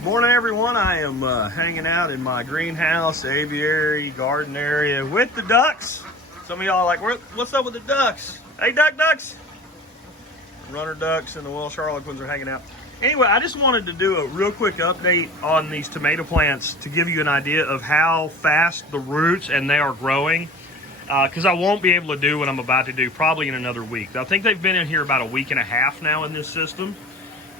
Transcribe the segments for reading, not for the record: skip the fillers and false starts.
Good morning, everyone. I am hanging out in my greenhouse, aviary, garden area with the ducks. Some of y'all are like, what's up with the ducks? Hey, ducks. Runner ducks and the Welsh Harlequins are hanging out. Anyway, I just wanted to do a real quick update on these tomato plants to give you an idea of how fast the roots and they are growing. Because I won't be able to do what I'm about to do probably in another week. I think they've been in here about a week and a half now in this system.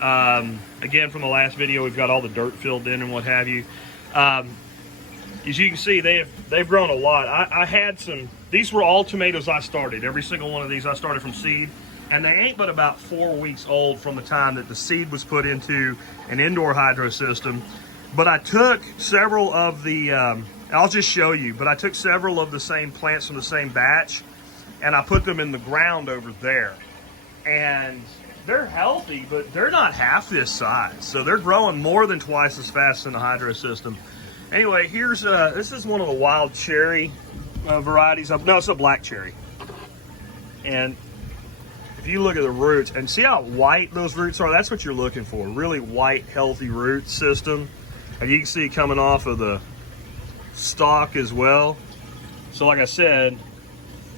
Again, from the last video, we've got all the dirt filled in and what have you. As you can see, they've grown a lot. I had some, these were all tomatoes I started. Every single one of these I started from seed. And they ain't but about 4 weeks old from the time that the seed was put into an indoor hydro system. But I took several of the, I'll just show you, but I took several of the same plants from the same batch and I put them in the ground over there. And they're healthy, but they're not half this size. So they're growing more than twice as fast in the hydro system. Anyway, here's, this is one of the wild cherry varieties. No, it's a black cherry. And if you look at the roots and see how white those roots are, that's what you're looking for. Really white, healthy root system. And you can see coming off of the stalk as well. So like I said,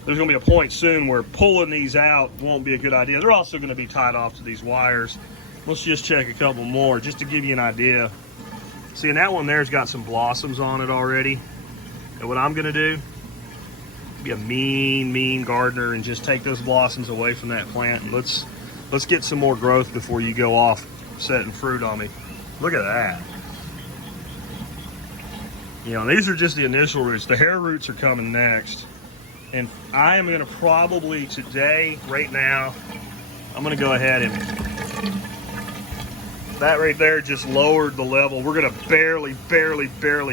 there's gonna be a point soon where pulling these out won't be a good idea. They're also gonna be tied off to these wires. Let's just check a couple more just to give you an idea. See, and that one there's got some blossoms on it already. And what I'm gonna do, be a mean gardener and just take those blossoms away from that plant. And let's get some more growth before you go off setting fruit on me. Look at that. You know, these are just the initial roots. The hair roots are coming next. And I am gonna probably today, right now, I'm gonna go ahead and, that right there just lowered the level. We're gonna barely,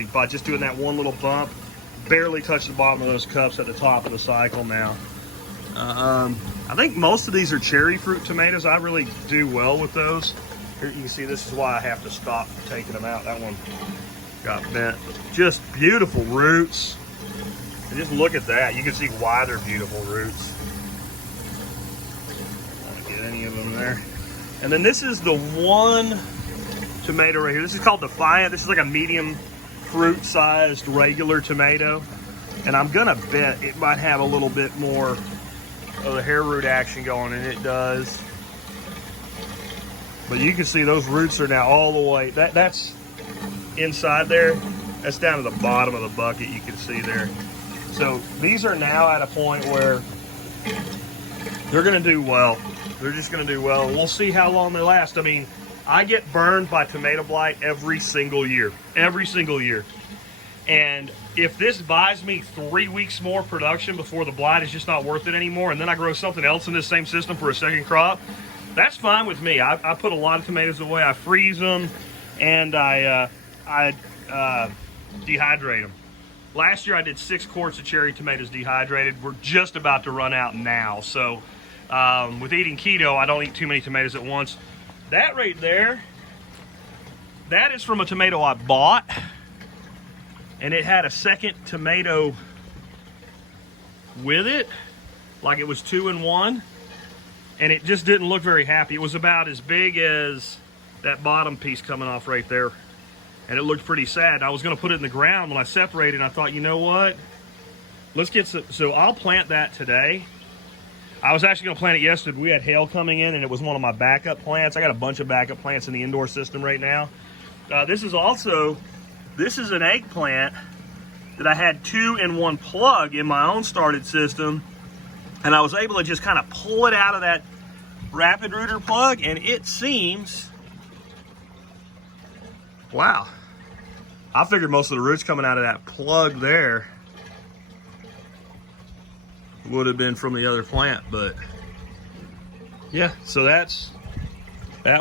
by just doing that one little bump, barely touch the bottom of those cups at the top of the cycle now. I think most of these are cherry fruit tomatoes. I really do well with those. Here you can see this is why I have to stop taking them out. That one got bent. Just beautiful roots. And just look at that. You can see why they're beautiful roots. I don't get any of them there. And then this is the one tomato right here. This is called Defiant. This is like a medium fruit-sized regular tomato. And I'm gonna bet it might have a little bit more of the hair root action going, and it does. But you can see those roots are now all the way. That's inside there. That's down to the bottom of the bucket. You can see there. So these are now at a point where they're gonna do well. They're just gonna do well. We'll see how long they last. I mean, I get burned by tomato blight every single year. Every single year. And if this buys me 3 weeks more production before the blight is just not worth it anymore, and then I grow something else in this same system for a second crop, that's fine with me. I put a lot of tomatoes away. I freeze them and I dehydrate them. Last year I did 6 quarts of cherry tomatoes dehydrated. We're just about to run out now. So with eating keto, I don't eat too many tomatoes at once. That right there, that is from a tomato I bought. And it had a second tomato with it. Like it was 2 in 1. And it just didn't look very happy. It was about as big as that bottom piece coming off right there. And it looked pretty sad. I was gonna put it in the ground when I separated, and I thought, you know what? Let's get some, so I'll plant that today. I was actually gonna plant it yesterday, but we had hail coming in and it was one of my backup plants. I got a bunch of backup plants in the indoor system right now. This is an eggplant that I had 2 in 1 plug in my own started system. And I was able to just kind of pull it out of that rapid rooter plug, and it seems, wow. I figured most of the roots coming out of that plug there would have been from the other plant, but yeah, so that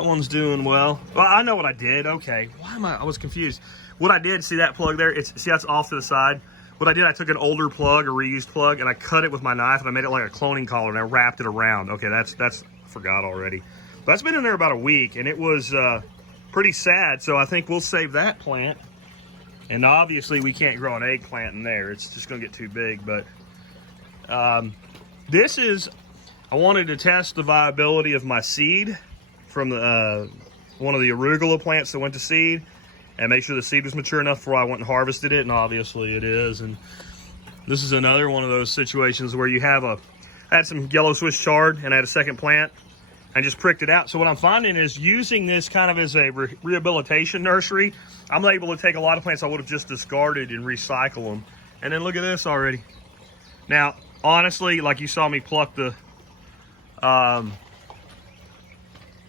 one's doing well. Well, I know what I did. Okay, I was confused. What I did, see that plug there? See, that's off to the side. What I did, I took an older plug, a reused plug, and I cut it with my knife, and I made it like a cloning collar, and I wrapped it around. Okay, that's forgot already. But that's been in there about a week, and it was pretty sad, so I think we'll save that plant. And obviously, we can't grow an eggplant in there. It's just gonna get too big, but this is, I wanted to test the viability of my seed from the one of the arugula plants that went to seed. and make sure the seed was mature enough before I went and harvested it, and obviously it is. And this is another one of those situations where you have I had some yellow Swiss chard, and I had a second plant, and just pricked it out. So what I'm finding is using this kind of as a rehabilitation nursery, I'm able to take a lot of plants I would have just discarded and recycle them. And then look at this already. Now, honestly, like you saw me pluck the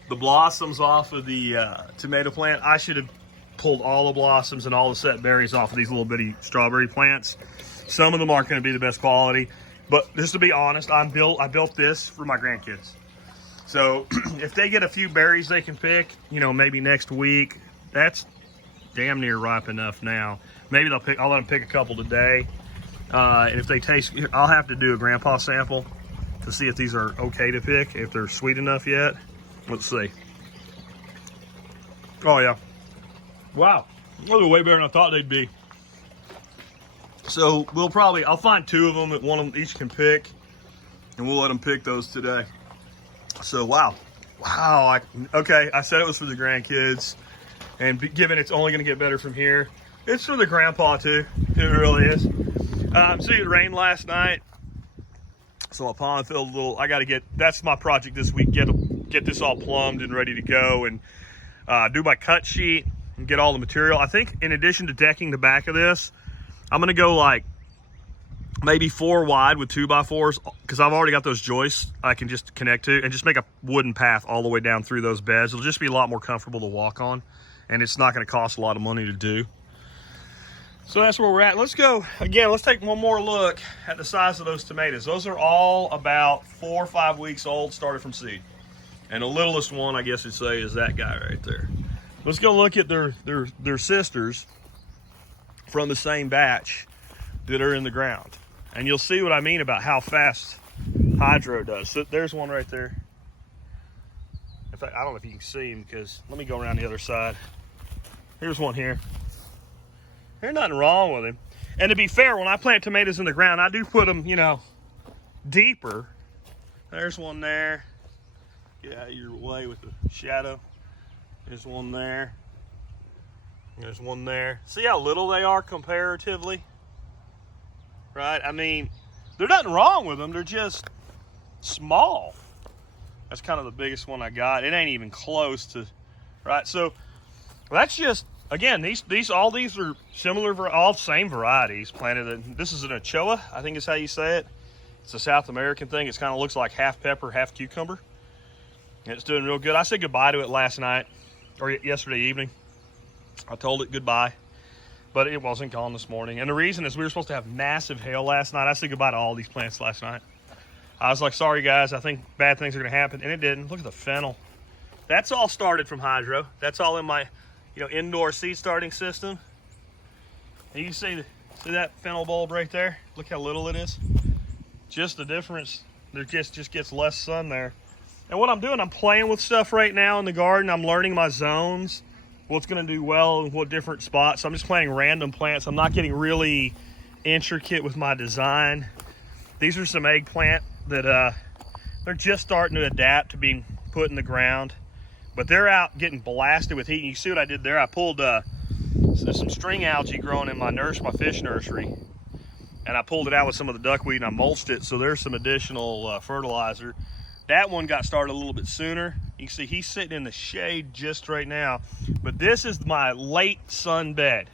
blossoms off of the tomato plant, I should have pulled all the blossoms and all the set berries off of these little bitty strawberry plants. Some of them aren't going to be the best quality, but just to be honest, I built this for my grandkids. So if they get a few berries they can pick, you know, maybe next week, that's damn near ripe enough now. Maybe I'll let them pick a couple today. And if they taste, I'll have to do a grandpa sample to see if these are okay to pick, if they're sweet enough yet. Let's see. Oh yeah. Wow. Those are way better than I thought they'd be. So I'll find 2 of them that one of them each can pick, and we'll let them pick those today. So wow. Okay, I said it was for the grandkids, and given it's only gonna get better from here, it's for the grandpa too. It really is. So it rained last night, so my pond filled a little. That's my project this week, get this all plumbed and ready to go, and do my cut sheet and get all the material. I think in addition to decking the back of this, I'm gonna go like maybe 4 wide with 2x4s, because I've already got those joists I can just connect to, and just make a wooden path all the way down through those beds. It'll just be a lot more comfortable to walk on, and it's not gonna cost a lot of money to do. So that's where we're at. Let's go again. Let's take one more look at the size of those tomatoes. Those are all about 4 or 5 weeks old, started from seed. And the littlest one, I guess you'd say, is that guy right there. Let's go look at their sisters from the same batch that are in the ground. And you'll see what I mean about how fast hydro does. So there's one right there. In fact, I don't know if you can see him, because let me go around the other side. Here's one here. There's nothing wrong with him. And to be fair, when I plant tomatoes in the ground, I do put them, you know, deeper. There's one there. Get out of your way with the shadow. There's one there. There's one there. See how little they are comparatively? Right? I mean, there's nothing wrong with them. They're just small. That's kind of the biggest one I got. It ain't even close to, right? So that's just, again, all these are similar, all same varieties planted. This is an Ochoa, I think is how you say it. It's a South American thing. It kind of looks like half pepper, half cucumber. And it's doing real good. I said goodbye to it last night, or yesterday evening. I told it goodbye, but it wasn't gone this morning. And the reason is we were supposed to have massive hail last night. I said goodbye to all these plants last night. I was like, sorry guys, I think bad things are gonna happen, and it didn't. Look at the fennel. That's all started from hydro. That's all in my, you know, indoor seed starting system. And you can see that fennel bulb right there? Look how little it is. Just the difference. There just gets less sun there. And what I'm doing, I'm playing with stuff right now in the garden. I'm learning my zones, what's gonna do well in what different spots. So I'm just planting random plants. I'm not getting really intricate with my design. These are some eggplant that they're just starting to adapt to being put in the ground, but they're out getting blasted with heat. And you see what I did there? I pulled, so there's some string algae growing in my fish nursery, and I pulled it out with some of the duckweed and I mulched it. So there's some additional fertilizer. That one got started a little bit sooner. You can see he's sitting in the shade just right now, but this is my late sun bed.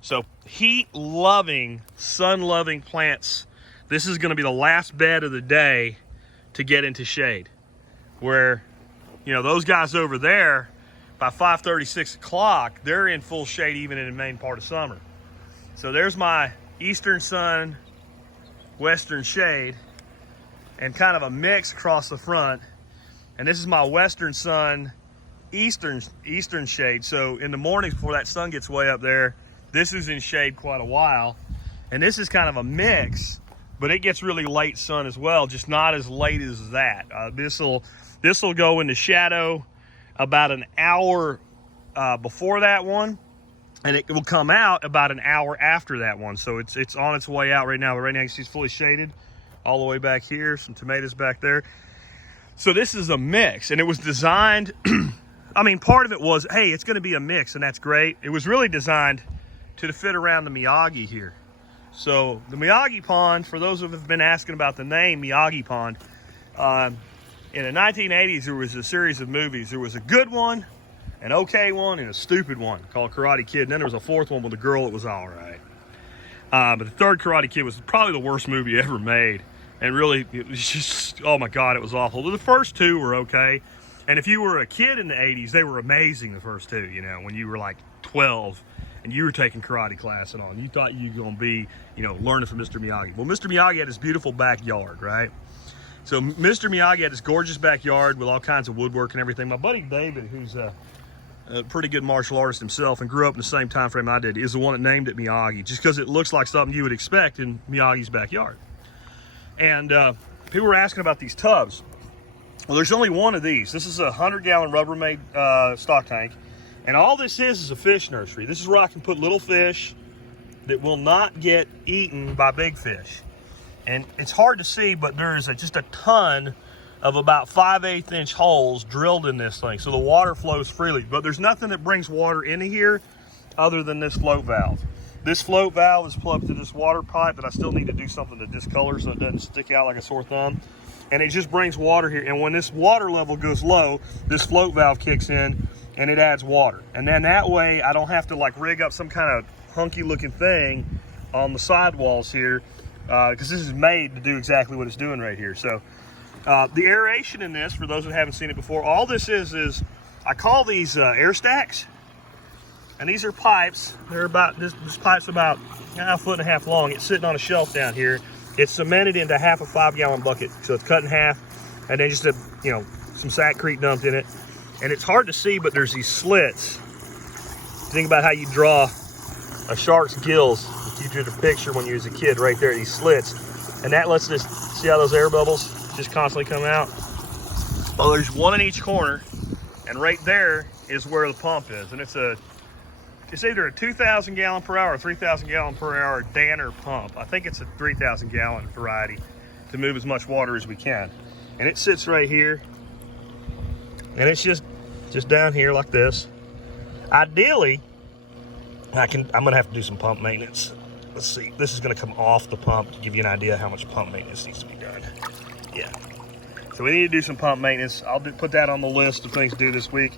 So heat-loving, sun-loving plants. This is gonna be the last bed of the day to get into shade. Where, you know, those guys over there, by 5:30, 6 o'clock, they're in full shade even in the main part of summer. So there's my eastern sun, western shade, and kind of a mix across the front. And this is my western sun, eastern shade. So in the mornings before that sun gets way up there, this is in shade quite a while. And this is kind of a mix, but it gets really late sun as well, just not as late as that. This'll go into shadow about an hour before that one, and it will come out about an hour after that one. So it's on its way out right now, but right now you see it's fully shaded all the way back here, some tomatoes back there. So this is a mix, and it was designed I mean, part of it was, hey, it's going to be a mix, and that's great. It was really designed to fit around the Miyagi here. So the Miyagi pond, for those who have been asking about the name Miyagi pond, in the 1980s, there was a series of movies. There was a good one, an okay one, and a stupid one called Karate Kid. And then there was a fourth one with a girl that was all right. But the third Karate Kid was probably the worst movie ever made. And really, it was just, oh my God, it was awful. The first two were okay. And if you were a kid in the 80s, they were amazing, the first two, you know, when you were like 12 and you were taking karate class and all. And you thought you were going to be, you know, learning from Mr. Miyagi. Well, Mr. Miyagi had this beautiful backyard, right? So Mr. Miyagi had this gorgeous backyard with all kinds of woodwork and everything. My buddy David, who's a pretty good martial artist himself and grew up in the same time frame I did, is the one that named it Miyagi, just because it looks like something you would expect in Miyagi's backyard. And people were asking about these tubs. Well, there's only one of these. This is a 100-gallon Rubbermaid stock tank. And all this is a fish nursery. This is where I can put little fish that will not get eaten by big fish. And it's hard to see, but there's just a ton of about 5/8 inch holes drilled in this thing. So the water flows freely, but there's nothing that brings water into here other than this float valve. This float valve is plugged to this water pipe that I still need to do something to discolor so it doesn't stick out like a sore thumb. And it just brings water here. And when this water level goes low, this float valve kicks in and it adds water. And then that way I don't have to like rig up some kind of hunky looking thing on the sidewalls here, because this is made to do exactly what it's doing right here. So the aeration in this, for those that haven't seen it before, all this is I call these air stacks. And these are pipes. They're about, this pipe's about a foot and a half long. It's sitting on a shelf down here. It's cemented into half a 5-gallon bucket. So it's cut in half and then just some sackcrete dumped in it. And it's hard to see, but there's these slits. Think about how you draw a shark's gills. If you drew the picture when you was a kid right there, these slits. And that lets this, see how those air bubbles just constantly come out? Well, there's one in each corner. And right there is where the pump is. And it's either a 2,000 gallon per hour or 3,000 gallon per hour Danner pump. I think it's a 3,000 gallon variety to move as much water as we can. And it sits right here. And it's just down here like this. Ideally, I'm gonna have to do some pump maintenance. Let's see, this is gonna come off the pump to give you an idea how much pump maintenance needs to be done. Yeah, so we need to do some pump maintenance. I'll put that on the list of things to do this week.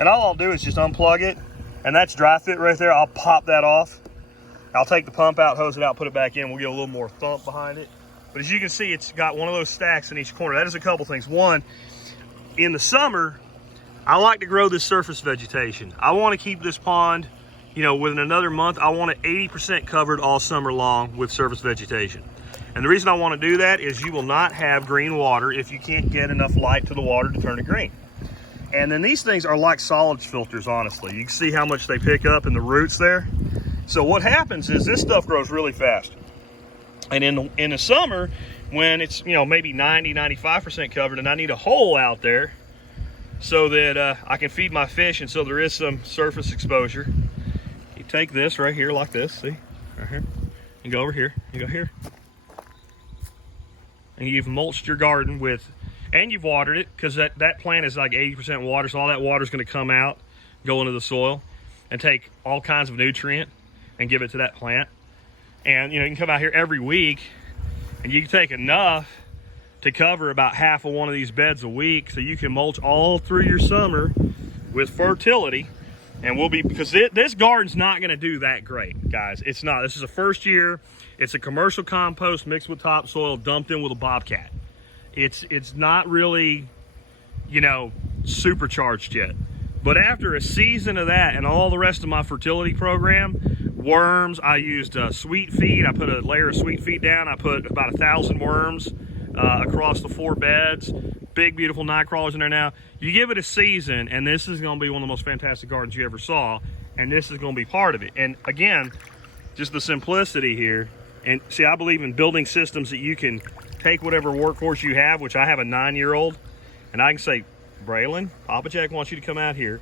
And all I'll do is just unplug it. And that's dry fit right there. I'll pop that off. I'll take the pump out, hose it out, put it back in. We'll get a little more thump behind it. But as you can see, it's got one of those stacks in each corner. That is a couple things. One, in the summer, I like to grow this surface vegetation. I want to keep this pond, within another month, I want it 80% covered all summer long with surface vegetation. And the reason I want to do that is you will not have green water if you can't get enough light to the water to turn it green. And then these things are like solids filters, honestly. You can see how much they pick up in the roots there. So what happens is this stuff grows really fast. And in the summer, when it's, maybe 90, 95% covered, and I need a hole out there so that I can feed my fish, and so there is some surface exposure. You take this right here like this, see? Right here. You go over here, you go here. And you've mulched your garden with, and you've watered it, because that plant is like 80% water, so all that water is going to come out, go into the soil, and take all kinds of nutrient and give it to that plant. And you can come out here every week, and you can take enough to cover about half of one of these beds a week, so you can mulch all through your summer with fertility. And because this garden's not going to do that great, guys. It's not. This is a first year. It's a commercial compost mixed with topsoil, dumped in with a bobcat. It's not really, supercharged yet. But after a season of that and all the rest of my fertility program, worms, I used sweet feed. I put a layer of sweet feed down. I put about 1,000 worms across the 4 beds. Big, beautiful night crawlers in there now. You give it a season, and this is going to be one of the most fantastic gardens you ever saw. And this is going to be part of it. And again, just the simplicity here. And see, I believe in building systems that you can take whatever workhorse you have, which I have a 9-year-old, and I can say, Braylon, Papa Jack wants you to come out here,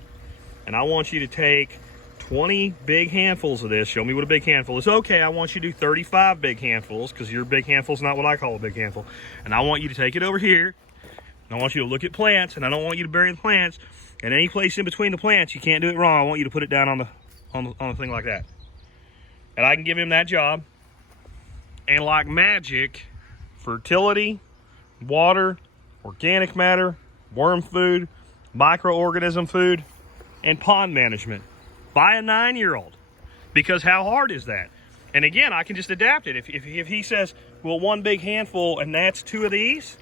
and I want you to take 20 big handfuls of this. Show me what a big handful is. Okay, I want you to do 35 big handfuls, because your big handful is not what I call a big handful. And I want you to take it over here, and I want you to look at plants, and I don't want you to bury the plants, And any place in between the plants, you can't do it wrong. I want you to put it down on the thing like that. And I can give him that job. And like magic, fertility, water, organic matter, worm food, microorganism food, and pond management by a 9-year-old. Because how hard is that? And again, I can just adapt it. If he says, well, one big handful and that's 2 of these,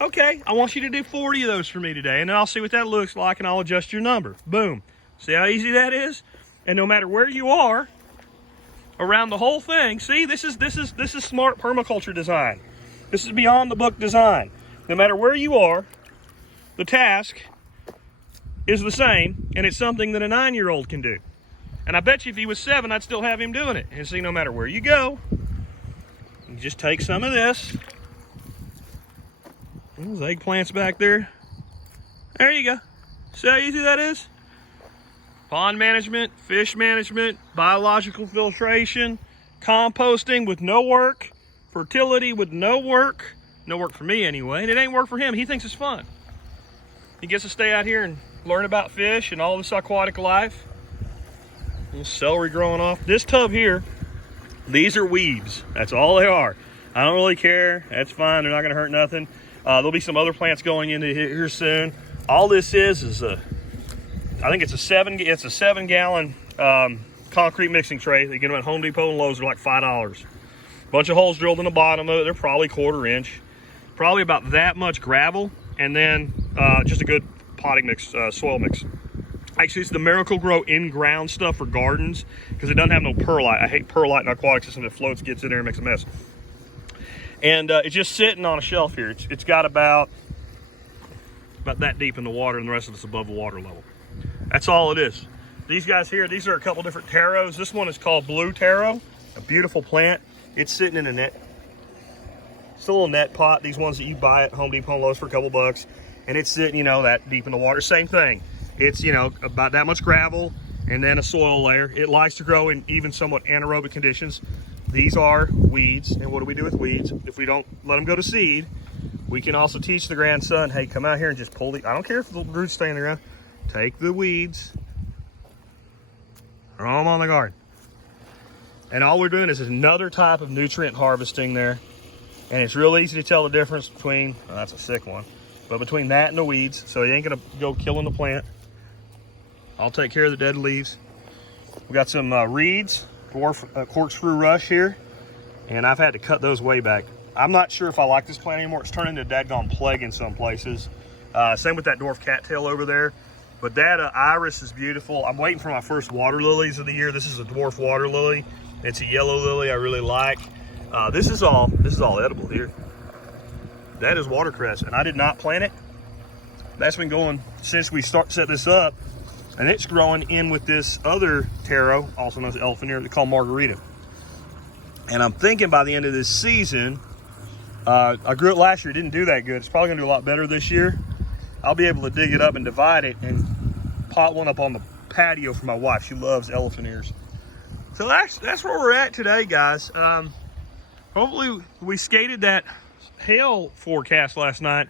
okay, I want you to do 40 of those for me today, and then I'll see what that looks like, and I'll adjust your number. Boom. See how easy that is? And no matter where you are around the whole thing, see, this is smart permaculture design. This is beyond the book design. No matter where you are, the task is the same, and it's something that a 9-year-old can do. And I bet you if he was 7, I'd still have him doing it. And see, no matter where you go, you just take some of this. Those eggplants back there. There you go. See how easy that is? Pond management, fish management, biological filtration, composting with no work, fertility with no work. No work for me anyway, and it ain't work for him. He thinks it's fun. He gets to stay out here and learn about fish and all this aquatic life. Little celery growing off. This tub here, these are weeds. That's all they are. I don't really care. That's fine. They're not going to hurt nothing. There'll be some other plants going into here soon. All this is I think it's a 7-gallon concrete mixing tray. They get them at Home Depot and Lowe's. They're like $5. Bunch of holes drilled in the bottom of it. They're probably 1/4 inch. Probably about that much gravel, and then just a good potting mix, soil mix. Actually, it's the Miracle Grow in-ground stuff for gardens because it doesn't have no perlite. I hate perlite in aquatic system. It floats, gets in there, and makes a mess. And it's just sitting on a shelf here. It's got about that deep in the water, and the rest of it's above the water level. That's all it is. These guys here, these are a couple different taros. This one is called Blue Taro, a beautiful plant. It's sitting in a net. It's a little net pot. These ones that you buy at Home Depot and Lowe's for a couple bucks. And it's sitting, you know, that deep in the water. Same thing. It's, you know, about that much gravel and then a soil layer. It likes to grow in even somewhat anaerobic conditions. These are weeds. And what do we do with weeds? If we don't let them go to seed, we can also teach the grandson, hey, come out here and just pull the, I don't care if the roots stay in the ground. Take the weeds, throw them on the garden. And all we're doing is another type of nutrient harvesting there. And it's real easy to tell the difference between, well, that's a sick one, but between that and the weeds. So you ain't gonna go killing the plant. I'll take care of the dead leaves. We got some reeds, dwarf corkscrew rush here. And I've had to cut those way back. I'm not sure if I like this plant anymore. It's turning into a dadgone plague in some places. Same with that dwarf cattail over there. But that iris is beautiful. I'm waiting for my first water lilies of the year. This is a dwarf water lily. It's a yellow lily I really like. This is all edible here. That is watercress, and I did not plant it. That's been going since we set this up, and it's growing in with this other taro, also known as elephant ear, they call margarita. And I'm thinking by the end of this season, I grew it last year, it didn't do that good. It's probably gonna do a lot better this year. I'll be able to dig it up and divide it and pot one up on the patio for my wife. She loves elephant ears. So that's where we're at today, guys. Hopefully we skated that hail forecast last night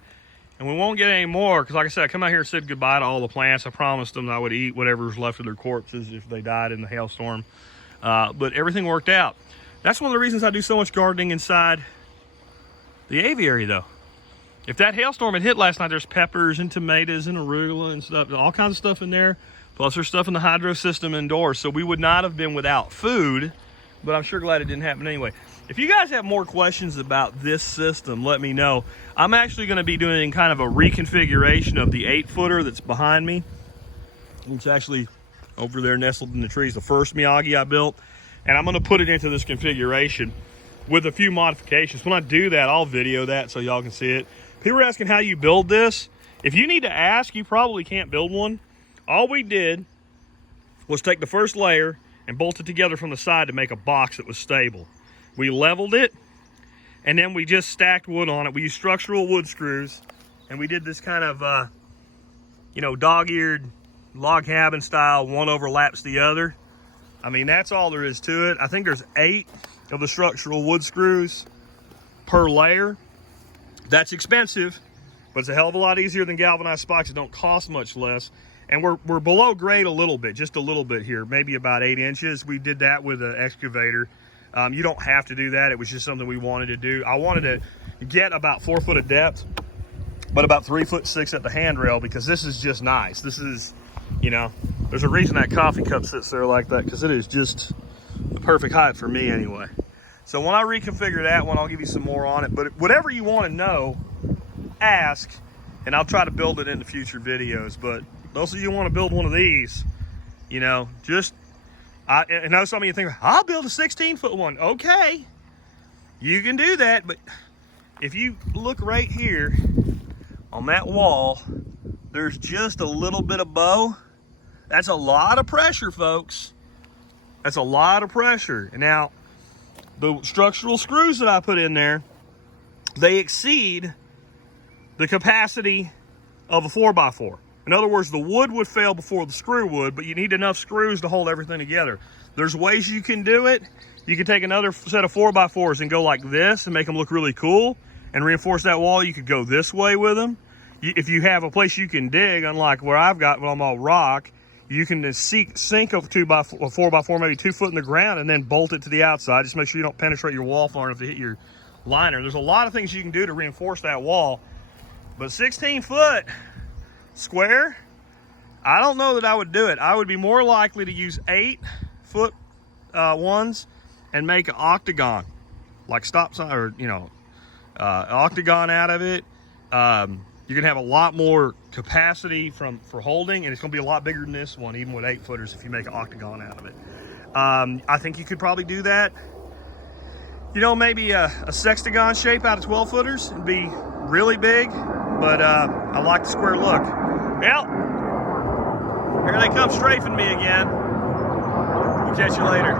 and we won't get any more because, like I said, I come out here and said goodbye to all the plants. I promised them I would eat whatever's left of their corpses if they died in the hailstorm. But everything worked out. That's one of the reasons I do so much gardening inside the aviary, though. If that hailstorm had hit last night, there's peppers and tomatoes and arugula and stuff, all kinds of stuff in there. Plus there's stuff in the hydro system indoors. So we would not have been without food, but I'm sure glad it didn't happen anyway. If you guys have more questions about this system, let me know. I'm actually gonna be doing kind of a reconfiguration of the 8-footer that's behind me. It's actually over there nestled in the trees, the first Miyagi I built. And I'm gonna put it into this configuration with a few modifications. When I do that, I'll video that so y'all can see it. People are asking how you build this. If you need to ask, you probably can't build one. All we did was take the first layer and bolt it together from the side to make a box that was stable. We leveled it, and then we just stacked wood on it. We used structural wood screws, and we did this kind of, you know, dog-eared log cabin style, one overlaps the other. I mean, that's all there is to it. I think there's 8 of the structural wood screws per layer. That's expensive, but it's a hell of a lot easier than galvanized spikes that don't cost much less. And we're below grade a little bit, just a little bit here, maybe about 8 inches. We did that with an excavator. You don't have to do that. It was just something we wanted to do. I wanted to get about 4 foot of depth, but about 3'6" at the handrail, because this is just nice. This is, you know, there's a reason that coffee cup sits there like that, because it is just the perfect height for me anyway. So when I reconfigure that one, I'll give you some more on it. But whatever you want to know, ask, and I'll try to build it into future videos. But those of you who want to build one of these, you know, just, I know some of you think, I'll build a 16-foot one. Okay, you can do that. But if you look right here on that wall, there's just a little bit of bow. That's a lot of pressure, folks. That's a lot of pressure. And now, the structural screws that I put in there, they exceed the capacity of a 4x4. In other words, the wood would fail before the screw would, but you need enough screws to hold everything together. There's ways you can do it. You can take another set of 4x4s and go like this and make them look really cool and reinforce that wall. You could go this way with them. If you have a place you can dig, unlike where I've got, well, I'm all rock, you can sink a 4x4, maybe 2 foot in the ground, and then bolt it to the outside. Just make sure you don't penetrate your wall far enough to hit your liner. There's a lot of things you can do to reinforce that wall. But 16 foot square, I don't know that I would do it. I would be more likely to use 8 foot ones and make an octagon, like stop sign, or, you know, octagon out of it. You're gonna have a lot more capacity for holding, and it's gonna be a lot bigger than this one, even with 8 footers, if you make an octagon out of it. I think you could probably do that. You know, maybe a sextagon shape out of 12 footers and be really big, but I like the square look. Well, here they come strafing me again. We'll catch you later.